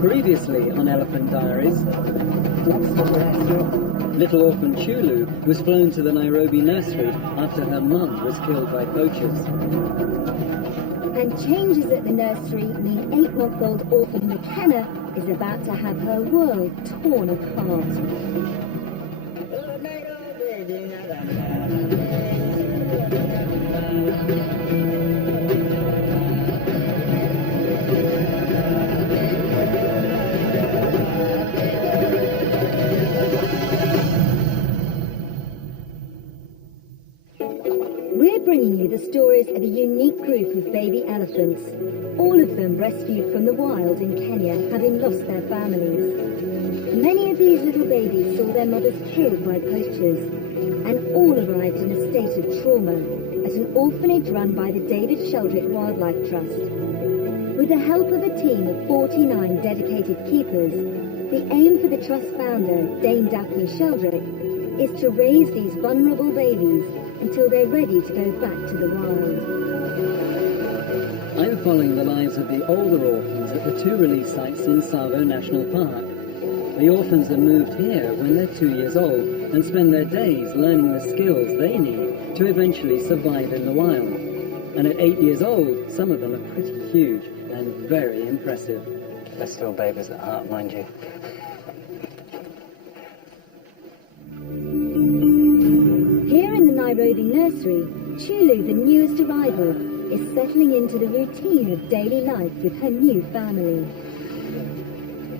Previously on Elephant Diaries, little orphan Chulu was flown to the Nairobi nursery after her mum was killed by poachers. And changes at the nursery mean 8-month-old orphan McKenna is about to have her world torn apart. We're bringing you the stories of a unique group of baby elephants, all of them rescued from the wild in Kenya, having lost their families. Many of these little babies saw their mothers killed by poachers, and all arrived in a state of trauma at an orphanage run by the David Sheldrick Wildlife Trust. With the help of a team of 49 dedicated keepers, the aim for the Trust founder, Dame Daphne Sheldrick, is to raise these vulnerable babies until they're ready to go back to the wild. I'm following the lives of the older orphans at the 2 release sites in Tsavo National Park. The orphans are moved here when they're 2 years old and spend their days learning the skills they need to eventually survive in the wild. And at 8 years old, some of them are pretty huge and very impressive. They're still babies at heart, mind you. Here in the Nairobi nursery, Chulu, the newest arrival, is settling into the routine of daily life with her new family.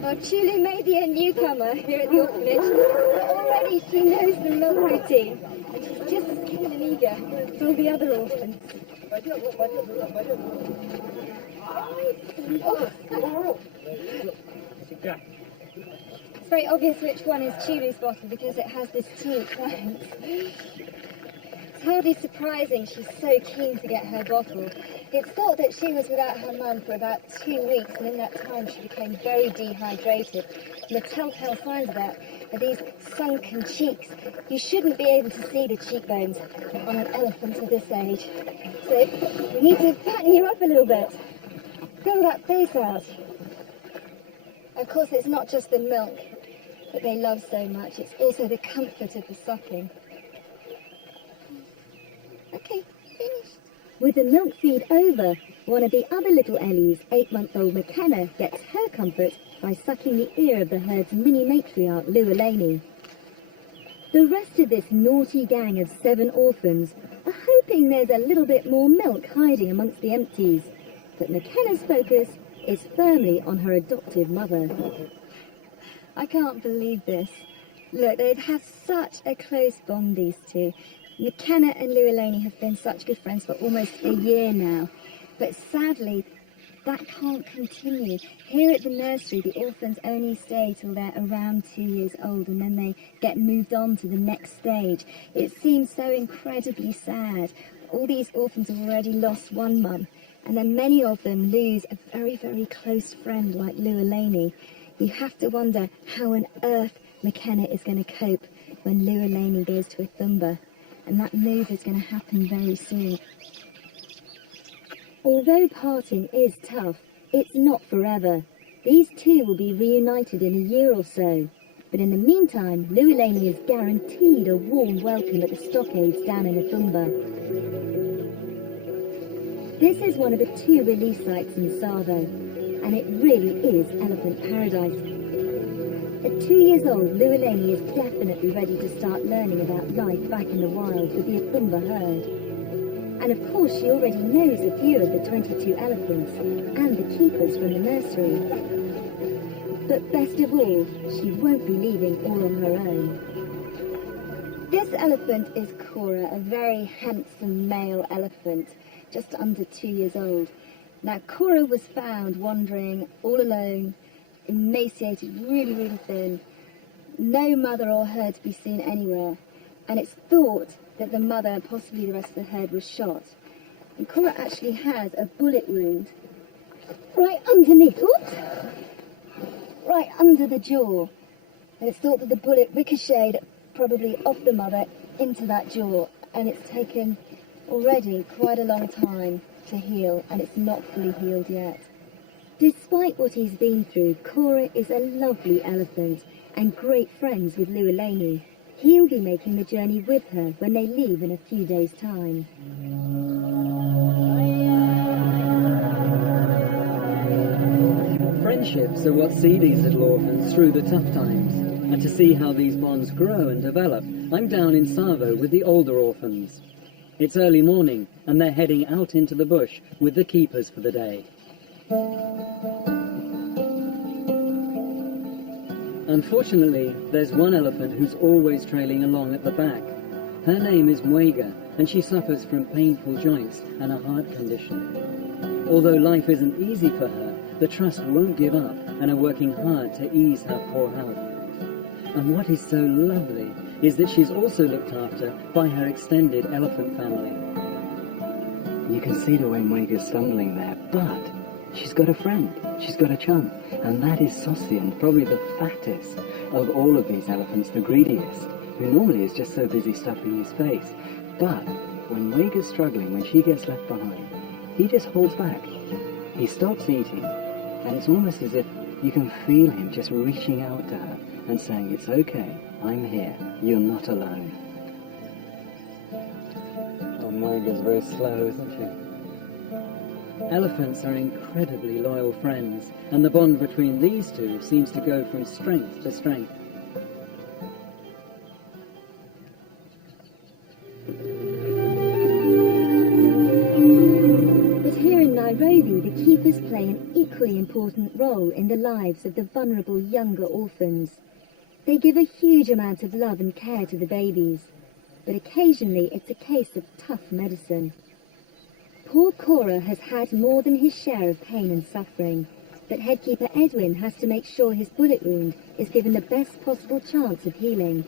Well, Chulu may be a newcomer here at the orphanage, but already she knows the milk routine, and she's just as keen and eager as all the other orphans. It's very obvious which one is Chulu's bottle because it has this teeny clamp. It's hardly surprising she's so keen to get her bottle. It's thought that she was without her mum for about 2 weeks, and in that time she became very dehydrated. And the telltale signs of that are these sunken cheeks. You shouldn't be able to see the cheekbones on an elephant of this age. So we need to fatten you up a little bit. Fill that face out. Of course, it's not just the milk that they love so much, it's also the comfort of the suckling. Okay, finished. With the milk feed over, one of the other little Ellies, 8-month-old McKenna, gets her comfort by sucking the ear of the herd's mini matriarch, Lualeni. The rest of this naughty gang of 7 orphans are hoping there's a little bit more milk hiding amongst the empties, but McKenna's focus is firmly on her adoptive mother. I can't believe this. Look, they'd have such a close bond, these two. McKenna and Lualeni have been such good friends for almost a year now, but sadly, that can't continue. Here at the nursery, the orphans only stay till they're around 2 years old, and then they get moved on to the next stage. It seems so incredibly sad. All these orphans have already lost one mum, and then many of them lose a very, very close friend like Lualeni. You have to wonder how on earth McKenna is going to cope when Lualeni goes to Ithumba, and that move is going to happen very soon. Although parting is tough, it's not forever. These two will be reunited in a year or so, but in the meantime, Lualeni is guaranteed a warm welcome at the stockades down in Ithumba. This is one of the 2 release sites in Tsavo, and it really is elephant paradise. At 2 years old, Lualeni is definitely ready to start learning about life back in the wild with the Ithumba herd. And of course, she already knows a few of the 22 elephants and the keepers from the nursery. But best of all, she won't be leaving all on her own. This elephant is Cora, a very handsome male elephant, just under 2 years old. Now, Cora was found wandering all alone, emaciated, really, really thin. No mother or herd to be seen anywhere. And it's thought that the mother and possibly the rest of the herd was shot. And Cora actually has a bullet wound right underneath, oops, right under the jaw. And it's thought that the bullet ricocheted probably off the mother into that jaw. And it's taken already quite a long time to heal, and it's not fully healed yet. Despite what he's been through, Cora is a lovely elephant and great friends with Lualani. He'll be making the journey with her when they leave in a few days' time. Friendships are what see these little orphans through the tough times. And to see how these bonds grow and develop, I'm down in Savo with the older orphans. It's early morning, and they're heading out into the bush with the keepers for the day. Unfortunately, there's one elephant who's always trailing along at the back. Her name is Mwega, and she suffers from painful joints and a heart condition. Although life isn't easy for her, the Trust won't give up and are working hard to ease her poor health. And what is so lovely is that she's also looked after by her extended elephant family. You can see the way Mwega's stumbling there, but she's got a friend, she's got a chum, and that is Sosian, probably the fattest of all of these elephants, the greediest, who normally is just so busy stuffing his face. But when Mwega's struggling, when she gets left behind, he just holds back. He stops eating, and it's almost as if you can feel him just reaching out to her and saying, "It's okay, I'm here, you're not alone." Oh, Mwega's very slow, isn't she? Elephants are incredibly loyal friends, and the bond between these two seems to go from strength to strength. But here in Nairobi, the keepers play an equally important role in the lives of the vulnerable younger orphans. They give a huge amount of love and care to the babies, but occasionally it's a case of tough medicine. Poor Cora has had more than his share of pain and suffering, but headkeeper Edwin has to make sure his bullet wound is given the best possible chance of healing.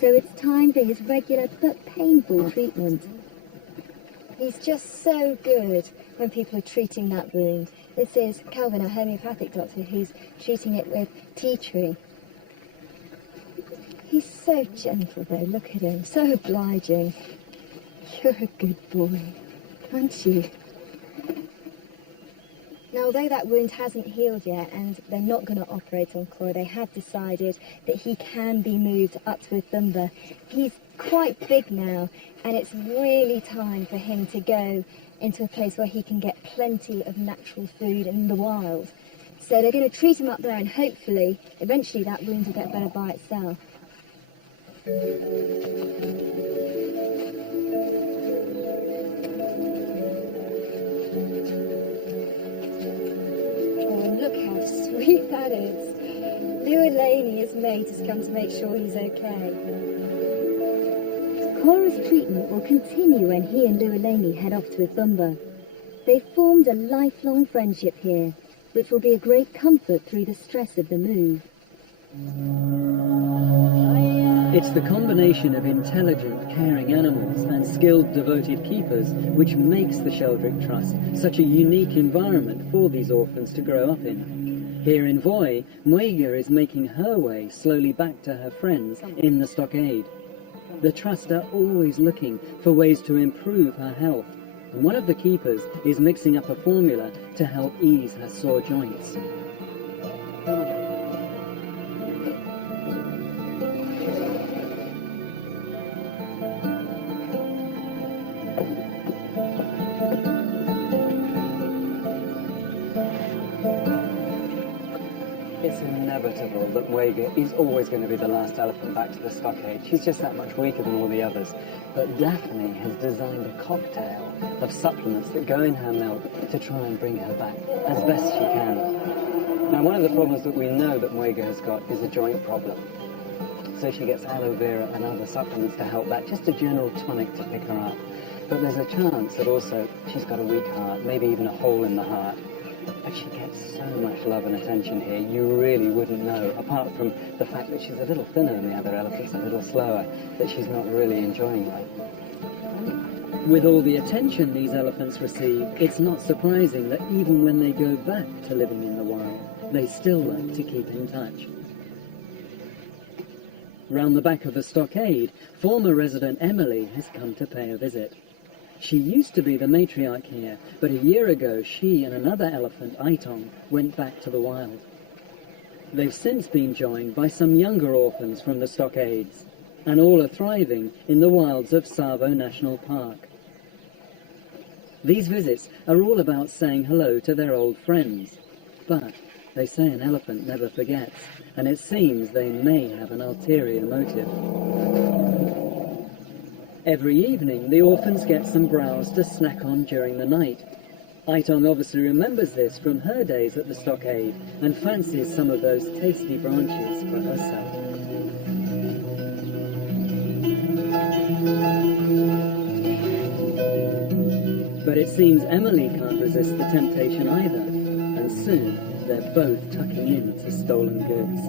So it's time for his regular but painful treatment. He's just so good when people are treating that wound. This is Calvin, a homeopathic doctor, who's treating it with tea tree. He's so gentle though, look at him, so obliging. You're a good boy, aren't you? Now, although that wound hasn't healed yet and they're not going to operate on Cora, they have decided that he can be moved up to a thumba. He's quite big now, and it's really time for him to go into a place where he can get plenty of natural food in the wild. So they're going to treat him up there, and hopefully, eventually that wound will get better by itself. Look how sweet that is. Lualani is made to come to make sure he's okay. Cora's treatment will continue when he and Lualani head off to Ithumba. They've formed a lifelong friendship here, which will be a great comfort through the stress of the move. It's the combination of intelligent, caring animals and skilled, devoted keepers which makes the Sheldrick Trust such a unique environment for these orphans to grow up in. Here in Voi, Mwega is making her way slowly back to her friends in the stockade. The Trust are always looking for ways to improve her health, and one of the keepers is mixing up a formula to help ease her sore joints. It's inevitable that Mwega is always going to be the last elephant back to the stockade. She's just that much weaker than all the others. But Daphne has designed a cocktail of supplements that go in her milk to try and bring her back as best she can. Now, one of the problems that we know that Mwega has got is a joint problem. So she gets aloe vera and other supplements to help that, just a general tonic to pick her up. But there's a chance that also she's got a weak heart, maybe even a hole in the heart. But she gets so much love and attention here, you really wouldn't know, apart from the fact that she's a little thinner than the other elephants, a little slower, that she's not really enjoying life. With all the attention these elephants receive, it's not surprising that even when they go back to living in the wild, they still like to keep in touch. Round the back of the stockade, former resident Emily has come to pay a visit. She used to be the matriarch here, but a year ago she and another elephant, Aitong, went back to the wild. They've since been joined by some younger orphans from the stockades, and all are thriving in the wilds of Tsavo National Park. These visits are all about saying hello to their old friends, but they say an elephant never forgets, and it seems they may have an ulterior motive. Every evening, the orphans get some browse to snack on during the night. Aitong obviously remembers this from her days at the stockade and fancies some of those tasty branches for herself. But it seems Emily can't resist the temptation either, and soon they're both tucking into stolen goods.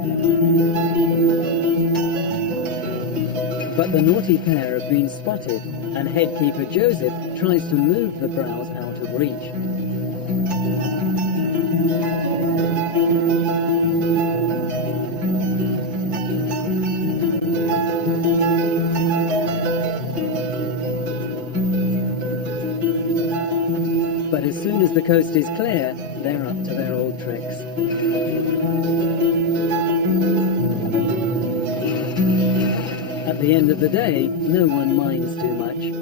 But the naughty pair have been spotted, and headkeeper Joseph tries to move the browse out of reach. But as soon as the coast is clear, they're up to their old tricks. At the end of the day, no one minds too much.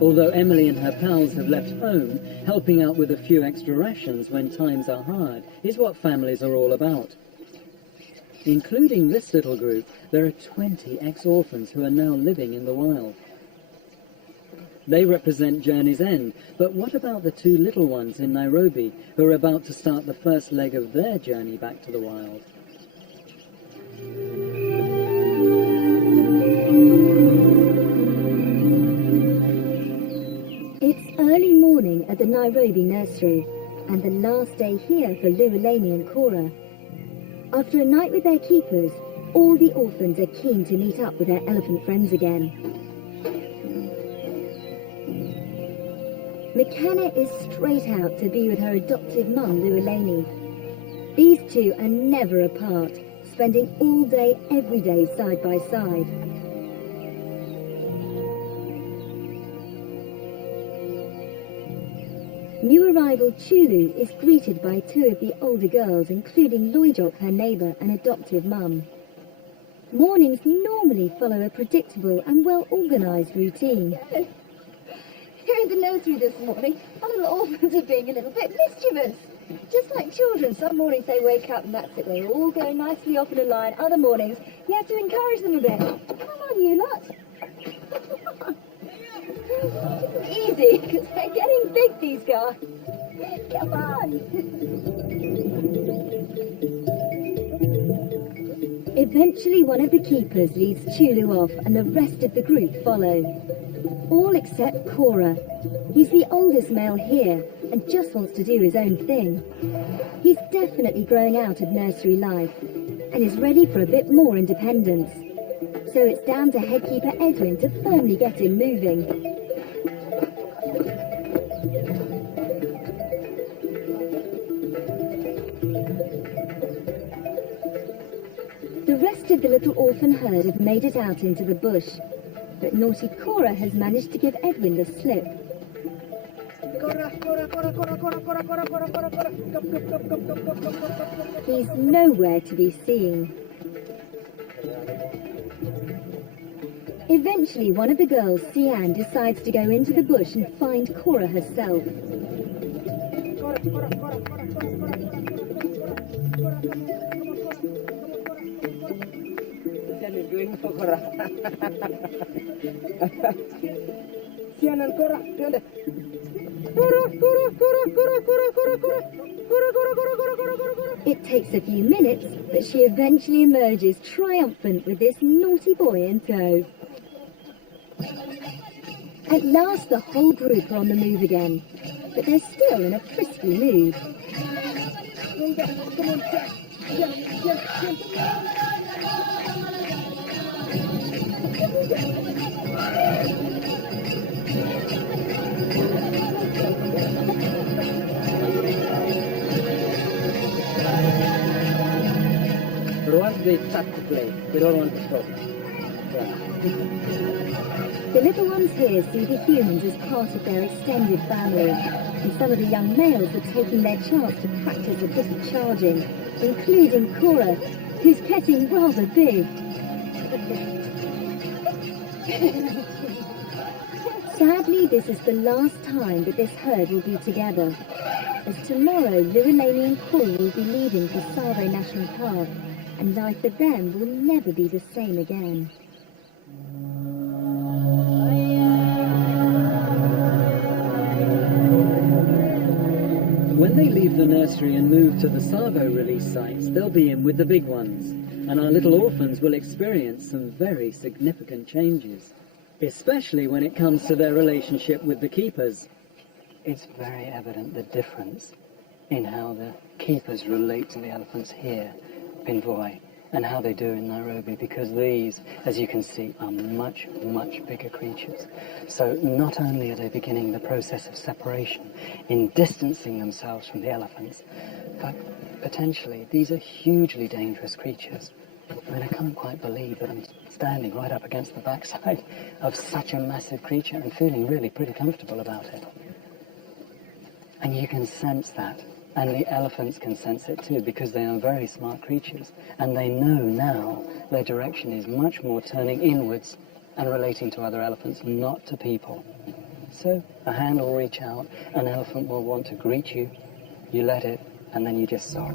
Although Emily and her pals have left home, helping out with a few extra rations when times are hard is what families are all about. Including this little group, there are 20 ex-orphans who are now living in the wild. They represent Journey's End, but what about the two little ones in Nairobi who are about to start the first leg of their journey back to the wild? It's early morning at the Nairobi nursery, and the last day here for Lualeni and Cora. After a night with their keepers, all the orphans are keen to meet up with their elephant friends again. McKenna is straight out to be with her adoptive mum, Lualeni. These two are never apart, spending all day, every day, side by side. New arrival Chulu is greeted by two of the older girls, including Loijok, her neighbour and adoptive mum. Mornings normally follow a predictable and well-organised routine. Here in the nursery this morning, our little orphans are being a little bit mischievous. Just like children, some mornings they wake up and that's it, they all go nicely off in a line. Other mornings, you have to encourage them a bit. Come on, you lot. Easy, because they're getting big, these guys. Come on. Eventually one of the keepers leads Chulu off and the rest of the group follow. All except Cora. He's the oldest male here and just wants to do his own thing. He's definitely growing out of nursery life and is ready for a bit more independence. So it's down to headkeeper Edwin to firmly get him moving. The rest of the little orphan herd have made it out into the bush, but naughty Cora has managed to give Edwin the slip. He's nowhere to be seen. Eventually, one of the girls, Sian, decides to go into the bush and find Cora herself. Sian and Cora, It takes a few minutes, but she eventually emerges triumphant with this naughty boy in tow. At last, the whole group are on the move again, but they're still in a frisky mood. But once they start to play, they don't want to stop. The little ones here see the humans as part of their extended family, and some of the young males are taking their chance to practice assisted charging, including Cora, who's getting rather big. Sadly, this is the last time that this herd will be together, as tomorrow Lualani and Cora will be leaving for Savo National Park, and life for them will never be the same again. When they leave the nursery and move to the Savo release sites, they'll be in with the big ones, and our little orphans will experience some very significant changes, especially when it comes to their relationship with the keepers. It's very evident the difference in how the keepers relate to the elephants here in Voi and how they do in Nairobi, because these, as you can see, are much, much bigger creatures. So not only are they beginning the process of separation in distancing themselves from the elephants, but potentially these are hugely dangerous creatures. I mean, I can't quite believe that I'm standing right up against the backside of such a massive creature and feeling really pretty comfortable about it. And you can sense that. And the elephants can sense it too, because they are very smart creatures. And they know now their direction is much more turning inwards and relating to other elephants, not to people. So a hand will reach out, an elephant will want to greet you, you let it, and then you just stop.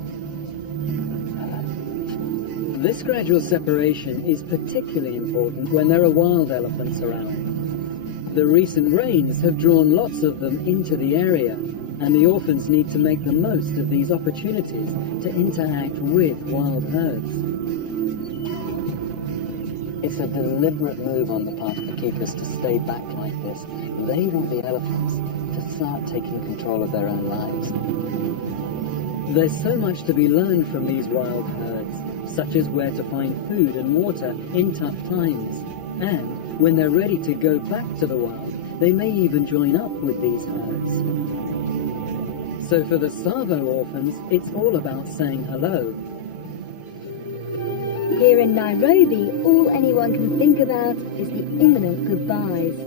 This gradual separation is particularly important when there are wild elephants around. The recent rains have drawn lots of them into the area, and the orphans need to make the most of these opportunities to interact with wild herds. It's a deliberate move on the part of the keepers to stay back like this. They want the elephants to start taking control of their own lives. There's so much to be learned from these wild herds, such as where to find food and water in tough times. And when they're ready to go back to the wild, they may even join up with these herds. So for the Savo orphans, it's all about saying hello. Here in Nairobi, all anyone can think about is the imminent goodbyes.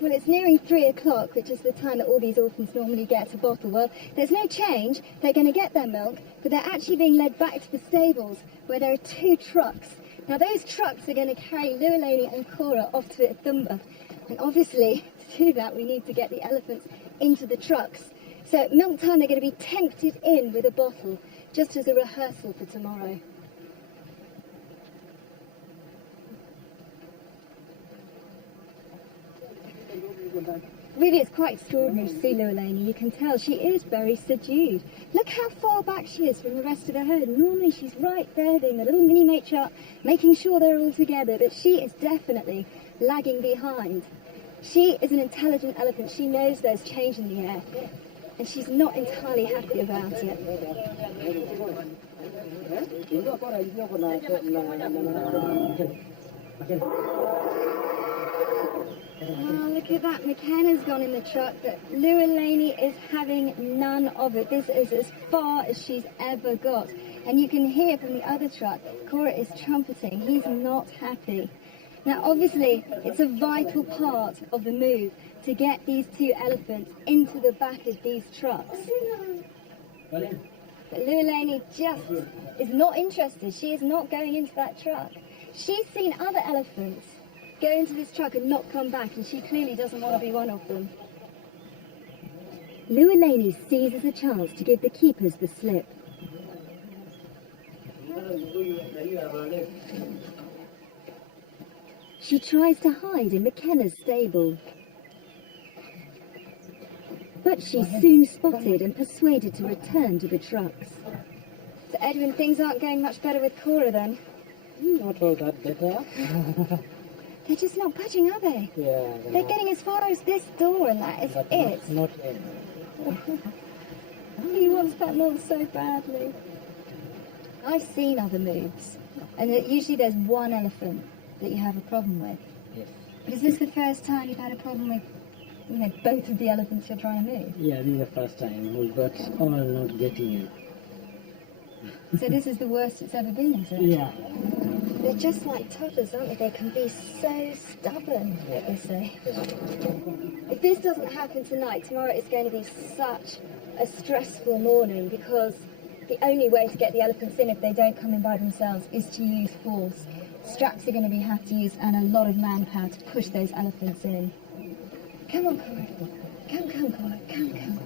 Well, it's nearing 3 o'clock, which is the time that all these orphans normally get to bottle. Well, there's no change. They're going to get their milk, but they're actually being led back to the stables, where there are 2 trucks. Now, those trucks are going to carry Lualani and Cora off to Ithumba. And obviously, to do that, we need to get the elephants into the trucks. So at milk time, they're going to be tempted in with a bottle, just as a rehearsal for tomorrow. Really, it's quite extraordinary to see Lualani. You can tell she is very subdued. Look how far back she is from the rest of the herd. Normally, she's right there being the little mini matriarch, making sure they're all together, but she is definitely lagging behind. She is an intelligent elephant. She knows there's change in the air, and she's not entirely happy about it. Oh, look at that. McKenna's gone in the truck, but Lualani is having none of it. This is as far as she's ever got. And you can hear from the other truck, Cora is trumpeting. He's not happy. Now, obviously, it's a vital part of the move to get these 2 elephants into the back of these trucks. But Lualani just is not interested. She is not going into that truck. She's seen other elephants go into this truck and not come back, and she clearly doesn't want to be one of them. Lualani seizes a chance to give the keepers the slip. She tries to hide in McKenna's stable. But she's soon spotted and persuaded to return to the trucks. So, Edwin, things aren't going much better with Cora, then? Not all that better. They're just not budging, are they? Yeah. They're getting as far as this door, and that is it. Not it. He wants that milk so badly. I've seen other moves, and usually there's one elephant that you have a problem with. Yes. But is this the first time you've had a problem with, both of the elephants you're trying to move? Yeah, this is the first time, but all not getting it. So this is the worst it's ever been, is it? Yeah. They're just like toddlers, aren't they? They can be so stubborn, they say. If this doesn't happen tonight, tomorrow it's going to be such a stressful morning, because the only way to get the elephants in if they don't come in by themselves is to use force. Straps are going to have to use, and a lot of manpower to push those elephants in. Come on, Cora. Come, Cora. Come.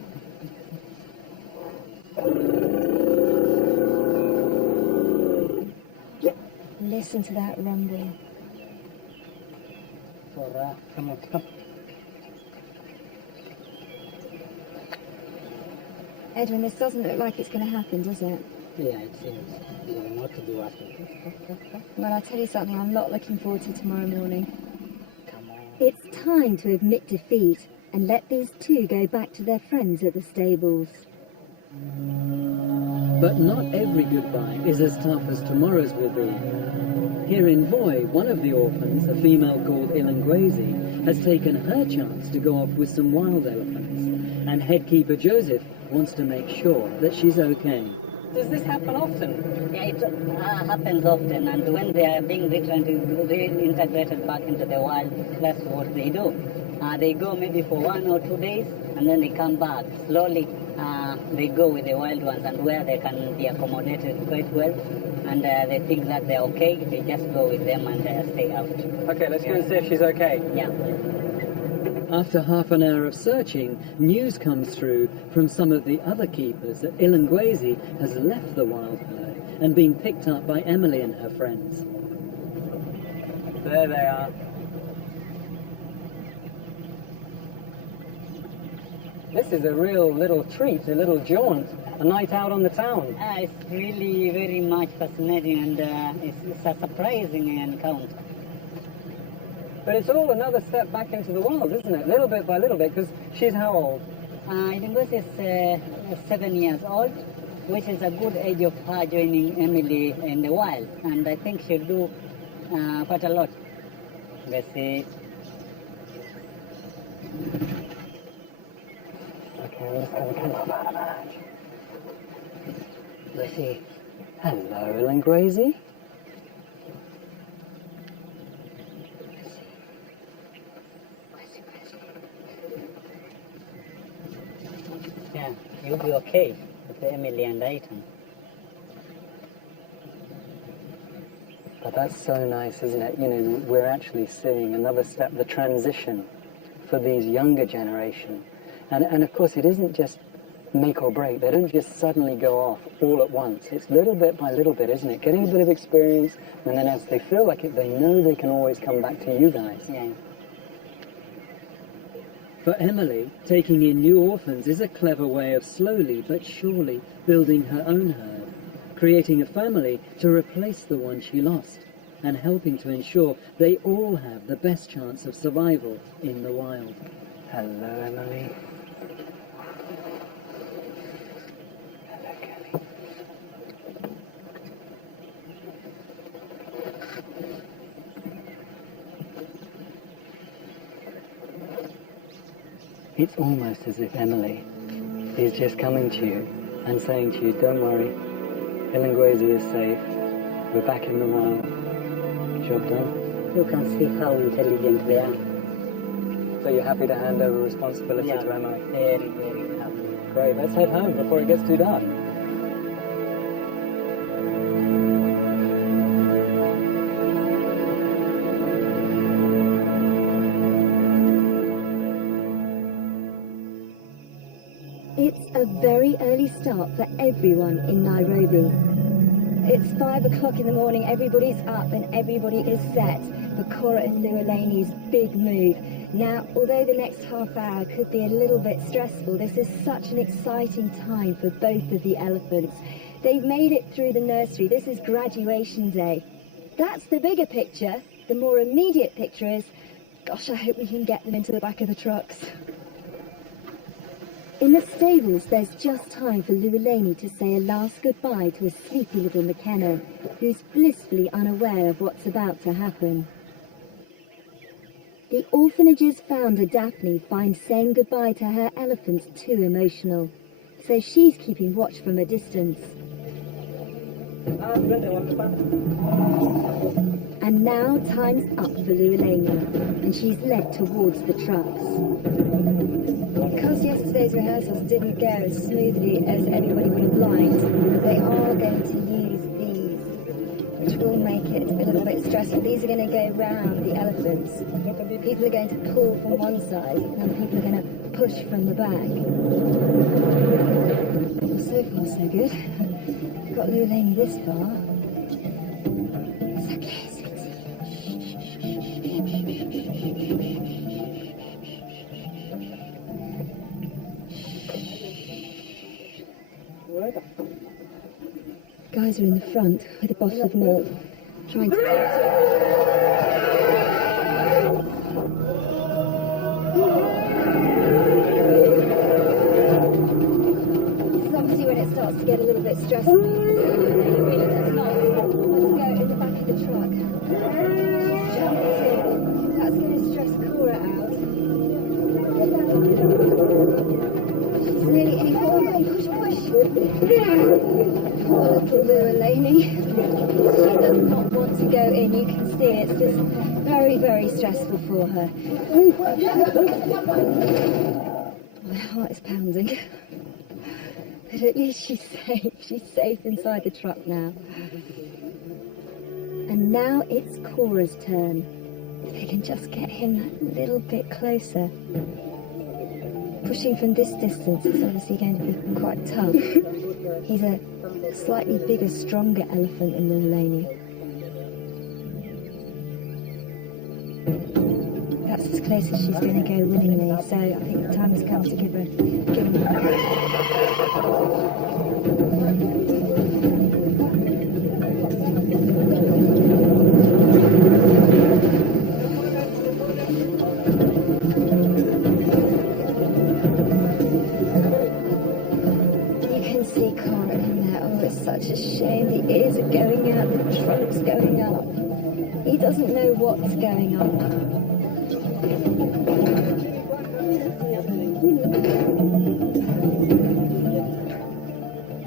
Listen to that rumble. Cora, come on, come. Edwin, this doesn't look like it's going to happen, does it? Yeah, it seems. You don't know what to do after this. Well, I'll tell you something, I'm not looking forward to tomorrow morning. Come on. It's time to admit defeat and let these two go back to their friends at the stables. But not every goodbye is as tough as tomorrow's will be. Here in Voi, one of the orphans, a female called Ilangwezi, has taken her chance to go off with some wild elephants. And headkeeper Joseph wants to make sure that she's okay. Does this happen often? Yeah, it happens often, and when they are being reintegrated back into the wild, that's what they do. They go maybe for 1 or 2 days, and then they come back. Slowly, they go with the wild ones, and where they can be accommodated quite well, and they think that they're okay, they just go with them and stay out. Okay, let's go and see if she's okay. Yeah. After half an hour of searching, news comes through from some of the other keepers that Ilangwezi has left the wild herd and been picked up by Emily and her friends. There they are. This is a real little treat, a little jaunt, a night out on the town. It's really very much fascinating, and it's a surprising encounter. But it's all another step back into the world, isn't it? Little bit by little bit, because she's how old? Ilangwezi is 7 years old, which is a good age of her joining Emily in the wild, and I think she'll do quite a lot. Let's see. Okay, I'm just going to come up out of that. Let's see. Hello, Ilangwezi. Yeah, you'll be okay with Emily and Aiton. But that's so nice, isn't it? You know, we're actually seeing another step, the transition for these younger generation. And of course, it isn't just make or break. They don't just suddenly go off all at once. It's little bit by little bit, isn't it? Getting a bit of experience, and then as they feel like it, they know they can always come back to you guys. Yeah. For Emily, taking in new orphans is a clever way of slowly but surely building her own herd, creating a family to replace the one she lost, and helping to ensure they all have the best chance of survival in the wild. Hello, Emily. Hello, Kelly. It's almost as if Emily is just coming to you and saying to you, don't worry, Ilangwezi is safe, we're back in the wild, job done. You can see how intelligent they are. So you're happy to hand over responsibility Yeah, to Emily? very, very happy. Great, let's head home before it gets too dark. It's a very early start for everyone in Nairobi. It's 5 o'clock in the morning, everybody's up and everybody is set for Cora and Lualani's big move. Now, although the next half hour could be a little bit stressful, this is such an exciting time for both of the elephants. They've made it through the nursery. This is graduation day. That's the bigger picture. The more immediate picture is, gosh, I hope we can get them into the back of the trucks. In the stables, there's just time for Lualani to say a last goodbye to a sleepy little McKenna, who's blissfully unaware of what's about to happen. The orphanage's founder, Daphne, finds saying goodbye to her elephants too emotional, so she's keeping watch from a distance. And now time's up for Lualani, and she's led towards the trucks. Because yesterday's rehearsals didn't go as smoothly as everybody would have liked, they are going to use these, which will make it a little bit stressful. These are going to go round the elephants. People are going to pull from one side, and people are going to push from the back. So far, so good. Got Lualani this far. It's okay, sweetie. Guys are in the front with a bottle of milk, trying to talk to This is obviously when it starts to get a little bit stressful. It really does not want to go in the back of the truck. She's jumped in. That's going to stress Cora out. She's nearly in. Oh, push, push. Poor little Lualani. She does not want to go in. You can see it's just very, very stressful for her. My heart is pounding. But at least she's safe. She's safe inside the truck now. And now it's Cora's turn. If they can just get him that little bit closer. Pushing from this distance is obviously going to be quite tough. He's a slightly bigger, stronger elephant than Lualani. That's as close as she's going to go willingly, so I think the time has come to give him such a shame. The ears are going out, the trunk's going up. He doesn't know what's going on.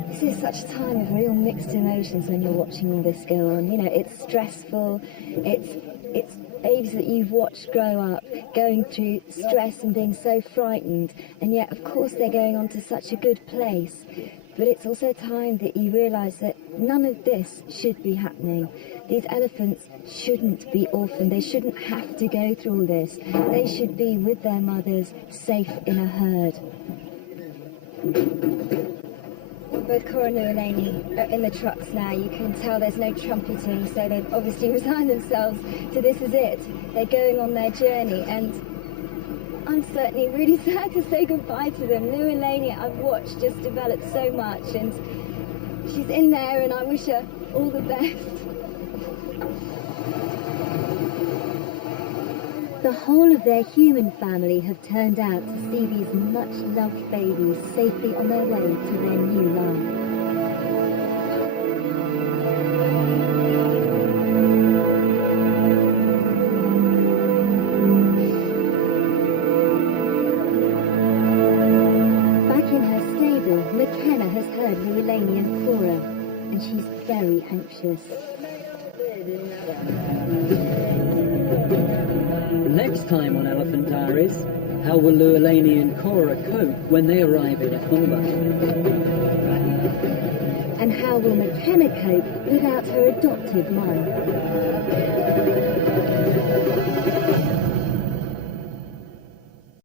This is such a time of real mixed emotions when you're watching all this go on. You know, it's stressful, it's babies that you've watched grow up, going through stress and being so frightened, and yet of course they're going on to such a good place. But it's also time that you realise that none of this should be happening. These elephants shouldn't be orphaned. They shouldn't have to go through all this. They should be with their mothers, safe in a herd. Both Cora and Lualani are in the trucks now. You can tell there's no trumpeting, so they've obviously resigned themselves to this is it. They're going on their journey, and I'm certainly really sad to say goodbye to them. Lualani, I've watched just develop so much, and she's in there, and I wish her all the best. The whole of their human family have turned out to see these much-loved babies safely on their way to their new life. McKenna has heard Lualani and Cora, and she's very anxious. Next time on Elephant Diaries, how will Lualani and Cora cope when they arrive in Ethomba? And how will McKenna cope without her adopted mum?